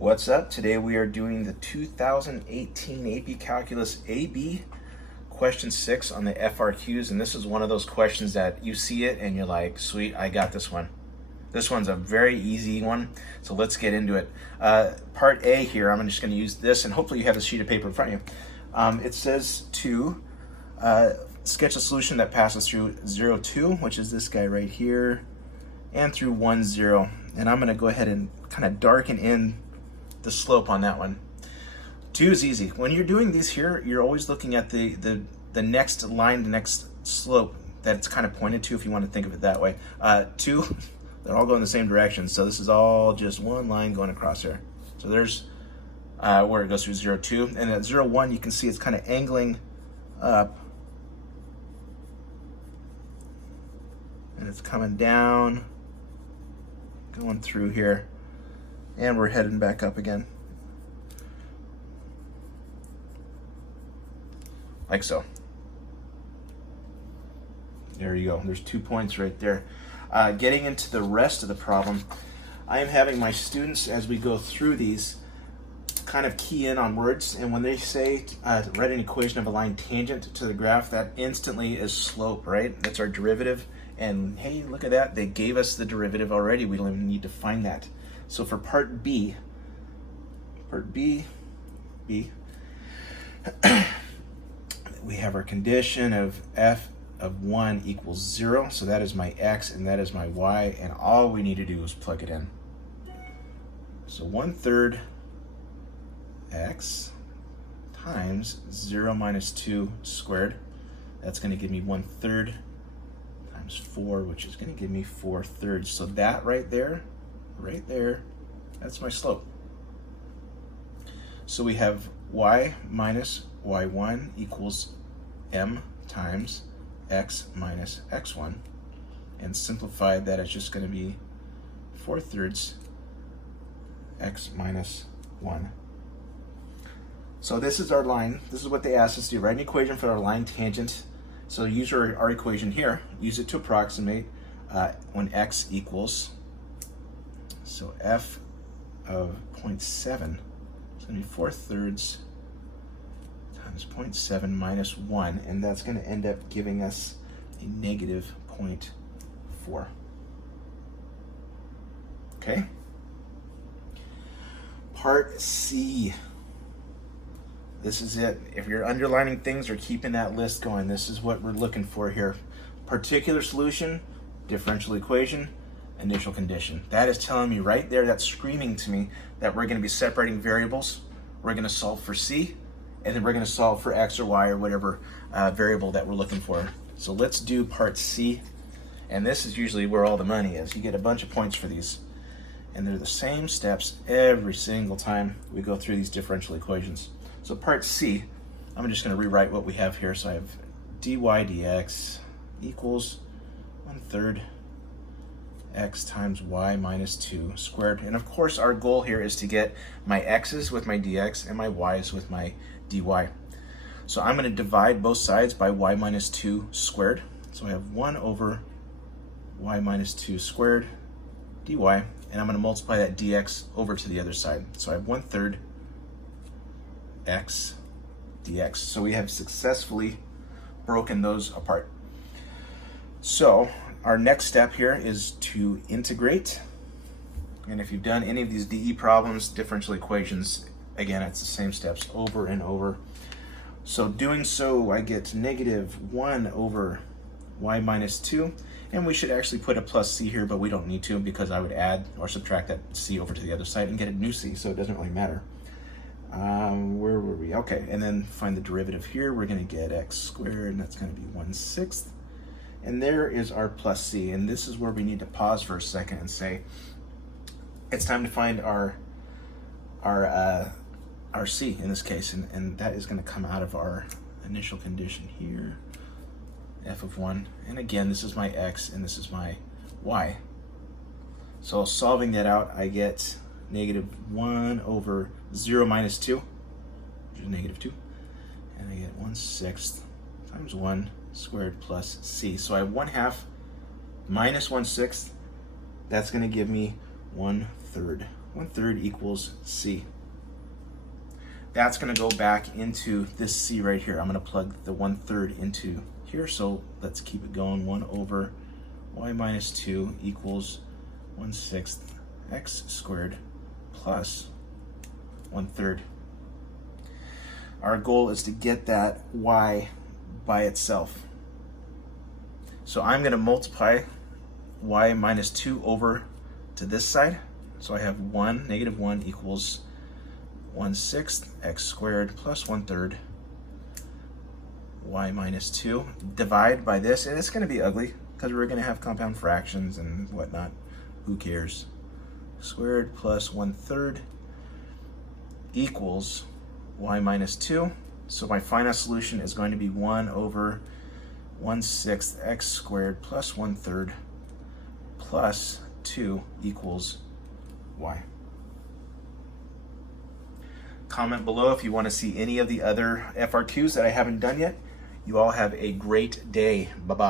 What's up? Today we are doing the 2018 AP Calculus AB question 6 on the FRQs, and this is one of those questions that you see it and you're like, sweet, I got this one. This one's a very easy one, so let's get into it. Part A here, I'm just going to use this, and hopefully you have a sheet of paper in front of you. It says to sketch a solution that passes through 0, 2, which is this guy right here, and through 1, 0. And I'm going to go ahead and kind of darken in the slope on that one. 2 is easy. When you're doing these here, you're always looking at the next line, the next slope that it's kind of pointed to, if you want to think of it that way. 2, they're all going the same direction, so this is all just one line going across here. So there's where it goes through 0, 2, and at 0, 1 you can see it's kind of angling up, and it's coming down, going through here, and we're heading back up again, like so. There you go. There's 2 points right there. Getting into the rest of the problem, I am having my students, as we go through these, kind of key in on words, and when they say write an equation of a line tangent to the graph, that instantly is slope, right? That's our derivative, and hey, look at that, they gave us the derivative already. We don't even need to find that. So for part B, we have our condition of f of 1 equals 0, so that is my x and that is my y, and all we need to do is plug it in. So 1/3 x times 0 minus 2 squared, that's going to give me 1/3 times 4, which is going to give me 4/3. So that right there, that's my slope. So we have y minus y1 equals m times x minus x1, and simplified that it's just going to be 4/3 x minus 1. So this is our line. This is what they asked us to do. Write an equation for our line tangent. So use our equation here. Use it to approximate when x equals, so f of 0.7 is going to be 4/3 times 0.7 minus 1, and that's going to end up giving us a negative 0.4. Okay? Part C. This is it. If you're underlining things or keeping that list going, this is what we're looking for here. Particular solution, differential equation, initial condition. That is telling me right there, that's screaming to me that we're going to be separating variables. We're going to solve for C, and then we're going to solve for x or y or whatever variable that we're looking for. So let's do part C, and this is usually where all the money is. You get a bunch of points for these, and they're the same steps every single time we go through these differential equations. So part C, I'm just going to rewrite what we have here. So I have dy dx equals 1/3 x times y minus 2 squared. And of course our goal here is to get my x's with my dx and my y's with my dy. So I'm going to divide both sides by y minus 2 squared. So I have 1 over y minus 2 squared dy, and I'm going to multiply that dx over to the other side. So I have 1/3 x dx. So we have successfully broken those apart. So our next step here is to integrate. And if you've done any of these DE problems, differential equations, again, it's the same steps over and over. So doing so, I get negative 1 over y minus 2. And we should actually put a plus c here, but we don't need to, because I would add or subtract that c over to the other side and get a new c, so it doesn't really matter. Where were we? Okay, and then find the derivative here. We're going to get x squared, and that's going to be 1/6. And there is our plus c, and this is where we need to pause for a second and say, it's time to find our c in this case, and that is going to come out of our initial condition here, f of 1. And again, this is my x, and this is my y. So solving that out, I get negative 1 over 0 minus 2, which is negative 2, and I get 1/6 times 1 squared plus c. So I have 1/2 minus 1/6. That's going to give me 1/3 1/3 equals C. That's going to go back into this C right here. I'm going to plug the 1/3 into here, so let's keep it going. 1 over y minus 2 equals 1/6 x squared plus 1/3. Our goal is to get that y by itself. So I'm going to multiply y minus 2 over to this side. So I have negative 1 equals 1/6 x squared plus 1/3 y minus 2. Divide by this, and it's going to be ugly because we're going to have compound fractions and whatnot. Who cares? Squared plus 1/3 equals y minus 2. So my final solution is going to be 1 over 1/6 x squared plus 1/3 plus 2 equals y. Comment below if you want to see any of the other FRQs that I haven't done yet. You all have a great day. Bye-bye.